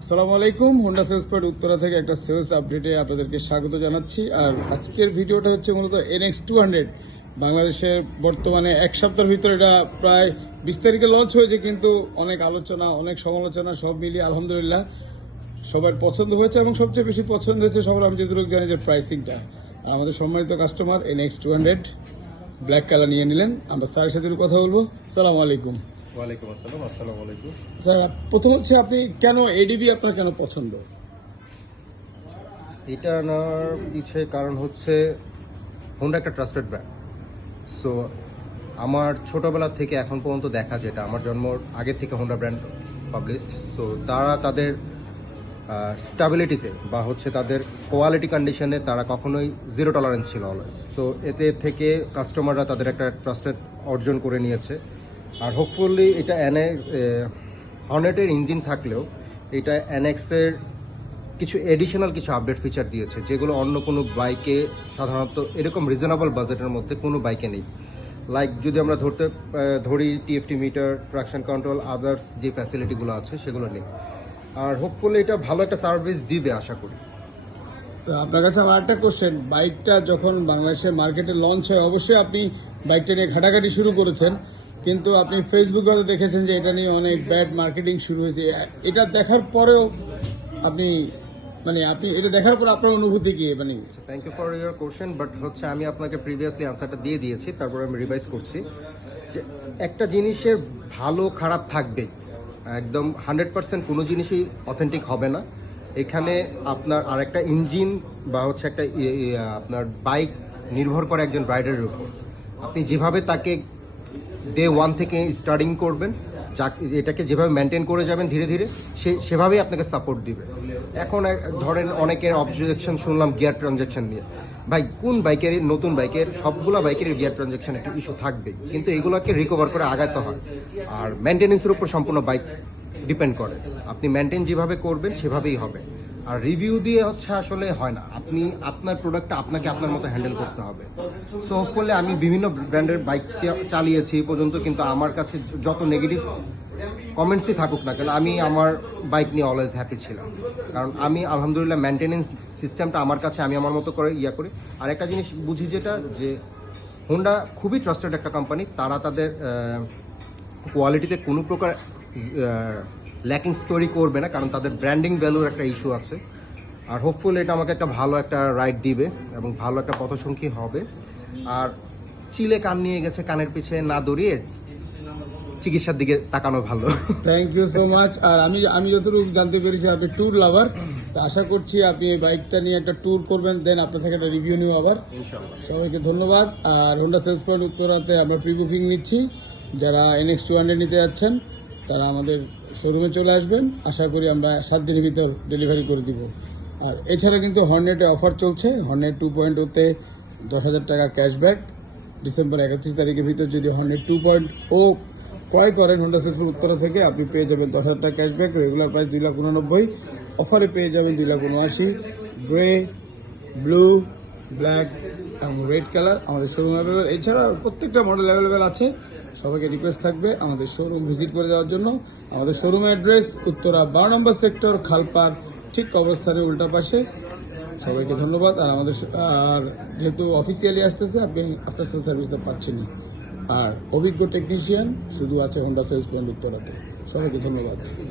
আসসালামু আলাইকুম। Honda sales point Uttara থেকে একটা সেলস আপডেটে আপনাদেরকে স্বাগত জানাচ্ছি। আর আজকের ভিডিওটা হচ্ছে মূলত NX200 বাংলাদেশের বর্তমানে এক সপ্তাহের ভিতরে এটা প্রায় 20 তারিখে লঞ্চ হয়েছে, কিন্তু অনেক আলোচনা অনেক সমালোচনা সব মিলিয়ে আলহামদুলিল্লাহ সবার পছন্দ হয়েছে এবং সবচেয়ে বেশি পছন্দ হয়েছে সবার, আমি যেটুকু জানি যে প্রাইসিংটা। আর আমাদের সম্মানিত কাস্টমার NX200 ব্ল্যাক কালার নিয়ে নিলেন। আমরা স্যারের সাথে একটু কথা বলবো। সালাম আলাইকুম। ওয়ালাইকুম আসসালাম। আসসালামু আলাইকুম। স্যার, প্রথম হচ্ছে আপনি কেন এডিবি আপনার কেন পছন্দ? এটা আনার পিছে কারণ হচ্ছে হোন্ডা একটা ট্রাস্টেড ব্র্যান্ড। সো আমার ছোটবেলা থেকে এখন পর্যন্ত দেখা, যেটা আমার জন্মর আগে থেকে হোন্ডা ব্র্যান্ড পাবলিশড। সো তারা তাদের স্টেবিলিটিতে বা হচ্ছে তাদের কোয়ালিটি কন্ডিশনে তারা কখনোই জিরো টলারেন্স ছিল অলওয়েজ। সো এতে থেকে কাস্টমাররা তাদের একটা ট্রাস্টেড অর্জন করে নিয়েছে। আর হোপফুলি এটা হর্নেটের ইঞ্জিন থাকলেও এটা এনএক্সের কিছু এডিশনাল কিছু আপডেট ফিচার দিয়েছে, যেগুলো অন্য কোনো বাইকে সাধারণত এরকম রিজনেবল বাজেটের মধ্যে কোনো বাইকে নেই। লাইক যদি আমরা ধরি TFT metre, traction control, others যে ফ্যাসিলিটিগুলো আছে সেগুলো নেই। আর হোপফুলি এটা ভালো একটা সার্ভিস দিবে আশা করি। আপনার কাছে আমার একটা কোশ্চেন, বাইকটা যখন বাংলাদেশের মার্কেটে লঞ্চ হয় অবশ্যই আপনি বাইকটা নিয়ে ঘাটাঘাটি শুরু করেছেন, কিন্তু আপনি ফেসবুকে হয়তো দেখেছেন যে এটা নিয়ে অনেক ব্যাড মার্কেটিং শুরু হয়েছে। এটা দেখার পরেও আপনি আপনি এটা দেখার পর আপনার অনুভূতি কি? Thank you for your question, but হচ্ছে আমি আপনাকে প্রিভিয়াসলি আনসারটা দিয়ে দিয়েছি, তারপর আমি রিভাইজ করছি যে একটা জিনিসের ভালো খারাপ থাকবেই, একদম 100% কোনো জিনিসই অথেন্টিক হবে না। এখানে আপনার আরেকটা ইঞ্জিন বা হচ্ছে একটা আপনার বাইক নির্ভর করে একজন রাইডারের উপর। আপনি যেভাবে তাকে ডে ওয়ান থেকে স্টার্টিং করবেন, এটাকে যেভাবে মেনটেন করে যাবেন ধীরে ধীরে, সেভাবেই আপনাকে সাপোর্ট দিবে। এখন ধরেন অনেকের অবজেকশন শুনলাম গিয়ার ট্রানজ্যাকশন নিয়ে। ভাই, কোন বাইকের, নতুন বাইকের সবগুলো বাইকের গিয়ার ট্রানজ্যাকশন একটা ইস্যু থাকবে, কিন্তু এগুলোকে রিকভার করে আগাতে হয়। আর মেনটেনেন্সের উপর সম্পূর্ণ বাইক ডিপেন্ড করে। আপনি মেনটেন যেভাবে করবেন সেভাবেই হবে। আর রিভিউ দিয়ে হচ্ছে আসলে হয় না, আপনি আপনার প্রোডাক্টটা আপনাকে আপনার মতো হ্যান্ডেল করতে হবে। সো হোপফুলি আমি বিভিন্ন ব্র্যান্ডের বাইক চালিয়েছি পর্যন্ত, কিন্তু আমার কাছে যত নেগেটিভ কমেন্টসই থাকুক না কেন, আমি আমার বাইক নিয়ে অলওয়েজ হ্যাপি ছিলাম। কারণ আমি আলহামদুলিল্লাহ মেনটেনেন্স সিস্টেমটা আমার কাছে, আমি আমার মতো করে করি। আর একটা জিনিস বুঝি যেটা, যে হোন্ডা খুবই ট্রাস্টেড একটা কোম্পানি। তারা তাদের কোয়ালিটিতে কোনো প্রকার ল্যাকিংস তৈরি করবে না, কারণ তাদের ব্র্যান্ডিং ভ্যালুর একটা ইস্যু আছে। আর হোপফুলি এটা আমাকে একটা ভালো একটা রাইড দিবে এবং ভালো একটা পথসঙ্গী হবে। আর চিলে কান নিয়ে গেছে, কানের পিছে না দৌড়িয়ে চিকিৎসার দিকে তাকানো ভালো। Thank you so much. আর আমি যতটুকু জানতে পেরেছি আপনি ট্যুর লাভার, তা আশা করছি আপনি এই বাইকটা নিয়ে একটা ট্যুর করবেন, দেন আপনার থেকে একটা রিভিউ নিব আবার। ইনশাআল্লাহ। সবাইকে ধন্যবাদ। আর হোন্ডা সেলস পয়েন্ট উত্তরাতে আমরা প্রি বুকিং নিচ্ছি। যারা NX200 নিতে যাচ্ছেন তারা আমাদের শোরুমে চলে আসবেন, আশা করি আমরা 7 দিনের ভিতর ডেলিভারি করে দিব। আর এছাড়া কিন্তু হর্নেটে অফার চলছে। হর্নেট 2.0-তে 10,000 টাকা ক্যাশব্যাক। ডিসেম্বর 31 তারিখের ভিতর যদি হর্নেট 2.0 ক্রয় করেন হোন্ডা সেলস পয়েন্ট উত্তরা থেকে, আপনি পেয়ে যাবেন 10,000 টাকা ক্যাশব্যাক। রেগুলার প্রাইস 2,89,000, অফারে পেয়ে যাবেন 2,79,000। গ্রে, ব্লু, ব্ল্যাক এবং রেড কালার আমাদের শোরুম অ্যাভেলেবেল। এছাড়া প্রত্যেকটা মডেল অ্যাভেলেবেল আছে। সবাইকে রিকোয়েস্ট থাকবে আমাদের শোরুম ভিজিট করে দেওয়ার জন্য। আমাদের শোরুম অ্যাড্রেস উত্তরা 12 নম্বর সেক্টর, খালপার ঠিক অবস্থানে উল্টা পাশে। সবাইকে ধন্যবাদ। আর যেহেতু অফিসিয়ালি আসতেছে, আপনি আফটার সেল সার্ভিসটা পাচ্ছেন। আর অভিজ্ঞ টেকনিশিয়ান শুধু আছে হোন্ডা সেলস পয়েন্ট উত্তরাতে। সবাইকে ধন্যবাদ।